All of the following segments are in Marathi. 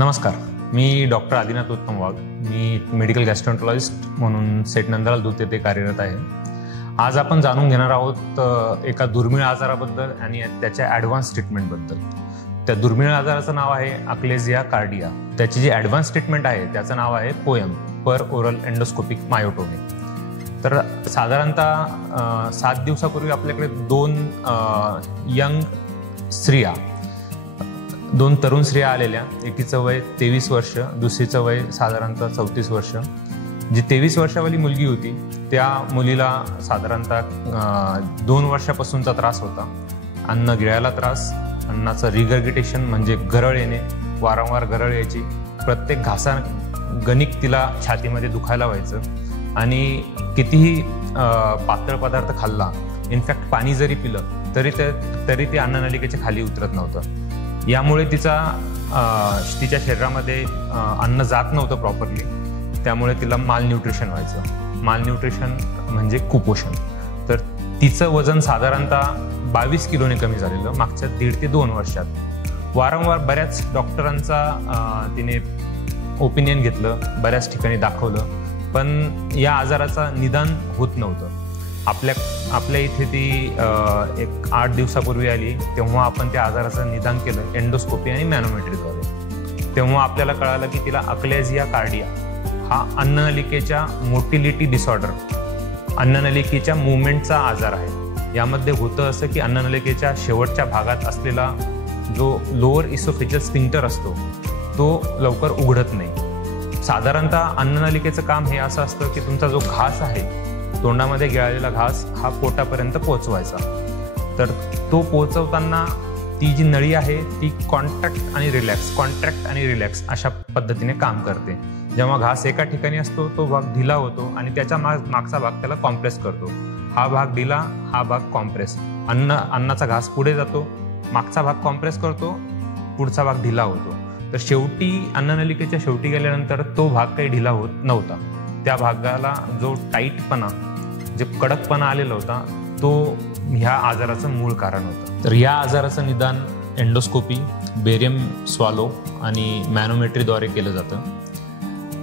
नमस्कार, मी डॉक्टर आदिनाथ उत्तम वाघ. मी मेडिकल गॅस्ट्रोएंटरोलॉजिस्ट म्हणून सेट नंदलाल दूत येथे कार्यरत आहे. आज आपण जाणून घेणार आहोत एका दुर्मिळ आजाराबद्दल आणि त्याच्या ॲडव्हान्स ट्रीटमेंटबद्दल. त्या दुर्मिळ आजाराचं नाव आहे अक्लेझिया कार्डिया. त्याची जी ॲडव्हान्स ट्रीटमेंट आहे त्याचं नाव आहे पोएम, पर ओरल एंडोस्कोपिक मायोटोमी. तर साधारणतः 7 दिवसापूर्वी आपल्याकडे दोन तरुण स्त्रिया आलेल्या. एकीचं वय 23 वर्ष, दुसरीचं वय साधारणतः 34 वर्ष. जी 23 वर्षावाली मुलगी होती त्या मुलीला साधारणतः 2 वर्षापासूनचा त्रास होता. अन्न गिळायला त्रास, अन्नाचं रिगर्गिटेशन म्हणजे गरळ येणे, वारंवार गरळ यायची. प्रत्येक गणिक तिला छातीमध्ये दुखायला व्हायचं आणि कितीही पातळ पदार्थ खाल्ला, इनफॅक्ट पाणी जरी पिलं तरी ते अन्ननलिकेच्या खाली उतरत नव्हतं. यामुळे तिच्या शरीरामध्ये अन्न जात नव्हतं प्रॉपरली. त्यामुळे तिला मालन्यूट्रिशन व्हायचं. मालन्यूट्रिशन म्हणजे कुपोषण. तर तिचं वजन साधारणतः 22 किलोने कमी झालेलं मागच्या 1.5 ते 2 वर्षात. वारंवार बऱ्याच डॉक्टरांचा तिने ओपिनियन घेतलं, बऱ्याच ठिकाणी दाखवलं, पण या आजाराचा निदान होत नव्हतं. आपल्या इथे ती एक 8 दिवसापूर्वी आली. तेव्हा आपण त्या आजाराचं निदान केलं एंडोस्कोपी आणि मॅनोमेट्रीद्वारे. तेव्हा आपल्याला कळालं की तिला अक्लेझिया कार्डिया हा अन्ननलिकेच्या मोटिलिटी डिसऑर्डर, अन्ननलिकेच्या मुवमेंटचा आजार आहे. यामध्ये होतं असं की अन्ननलिकेच्या शेवटच्या भागात असलेला जो लोअर इसोफेजियल स्फिंक्टर असतो तो लवकर उघडत नाही. साधारणतः अन्ननलिकेचं काम हे असं असतं की तुमचा जो घास आहे, तोंडामध्ये गिळालेला घास हा पोटापर्यंत पोहोचवायचा. तर तो पोहोचवताना ती जी नळी आहे ती कॉन्ट्रॅक्ट आणि रिलॅक्स अशा पद्धतीने काम करते. जेव्हा घास एका ठिकाणी असतो तो भाग ढिला होतो आणि त्याच्या मागचा भाग त्याला कॉम्प्रेस करतो. हा भाग ढिला, हा भाग कॉम्प्रेस. अन्नाचा घास पुढे जातो, मागचा भाग कॉम्प्रेस करतो, पुढचा भाग ढिला होतो. तर शेवटी अन्ननलिकेच्या शेवटी गेल्यानंतर तो भाग काही ढिला होत नव्हता. त्या भागाला जो टाईटपणा, जे कडकपणा आलेला होता तो ह्या आजाराचं मूळ कारण होतं. तर या आजाराचं निदान एंडोस्कोपी, बेरियम स्वालो आणि मॅनोमेट्रीद्वारे केलं जातं.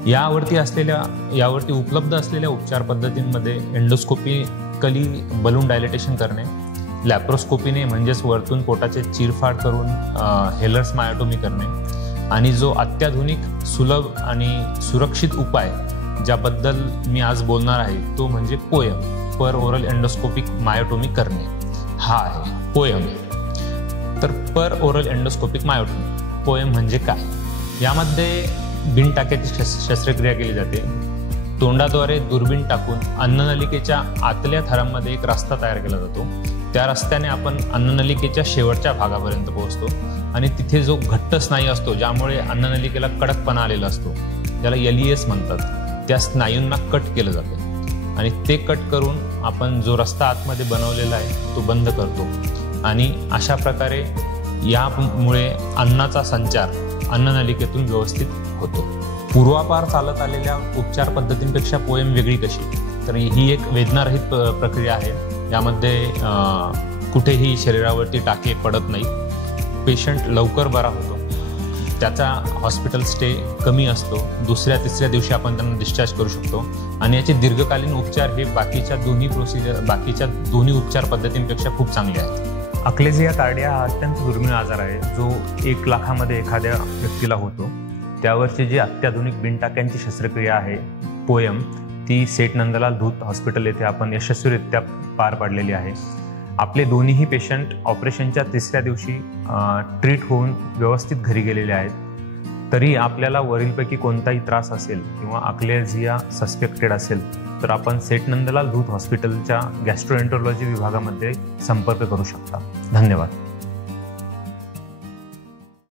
यावरती उपलब्ध असलेल्या उपचार पद्धतींमध्ये एंडोस्कोपिकली बलून डायलेटेशन करणे, लॅप्रोस्कोपीने म्हणजेच वरतून पोटाचे चिरफाड करून हेलर्स मायोटोमी करणे, आणि जो अत्याधुनिक, सुलभ आणि सुरक्षित उपाय ज्याबद्दल मी आज बोलणार आहे तो म्हणजे पोएम, पर ओरल एंडोस्कोपिक मायोटोमी करणे. हा आहे पोएम. तर पर ओरल एंडोस्कोपिक मायोटोमी, पोएम म्हणजे काय? यामध्ये बिन टाक्याची शस्त्रक्रिया केली जाते. तोंडाद्वारे दुर्बीण टाकून अन्ननलिकेच्या आतल्या थरांमध्ये एक रस्ता तयार केला जातो. त्या रस्त्याने आपण अन्ननलिकेच्या शेवटच्या भागापर्यंत पोहोचतो आणि तिथे जो घट्ट स्नायू असतो, ज्यामुळे अन्ननलिकेला कडकपणा आलेला असतो, ज्याला LES म्हणतात, त्या स्नायूंना कट केलं जातं आणि ते कट करून आपण जो रस्ता आतमध्ये बनवलेला आहे तो बंद करतो. आणि अशा प्रकारे यामुळे अन्नाचा संचार अन्ननलिकेतून व्यवस्थित होतो. पूर्वापार चालत आलेल्या उपचार पद्धतींपेक्षा पोएम वेगळी कशी? तर ही एक वेदनारहित प्रक्रिया आहे. यामध्ये कुठेही शरीरावरती टाके पडत नाही. पेशंट लवकर बरा होतो. त्याचा हॉस्पिटल स्टे कमी असतो. 2-3 दिवशी आपण त्यांना डिस्चार्ज करू शकतो आणि याचे दीर्घकालीन उपचार हे बाकीच्या दोन्ही उपचार पद्धतींपेक्षा खूप चांगले आहेत. अक्लेझिया कार्डिया हा अत्यंत दुर्मिळ आजार आहे जो 1 लाखामध्ये एखाद्या व्यक्तीला होतो. त्यावरची जी अत्याधुनिक बिनटाक्यांची शस्त्रक्रिया आहे पोएम, ती सेट नंदलाल दूत हॉस्पिटल येथे आपण यशस्वीरित्या पार पाडलेली आहे. आपले दोन्हीही पेशंट ऑपरेशनच्या 3ऱ्या दिवशी ट्रीट होऊन व्यवस्थित घरी गेलेले आहेत. तरी आपल्याला वरीलपैकी कोणताही त्रास असेल किंवा अक्लेझिया सस्पेक्टेड असेल तर आपण सेट नंदलाल दूत हॉस्पिटलच्या गॅस्ट्रोएंटरोलॉजी विभागामध्ये संपर्क करू शकता. धन्यवाद.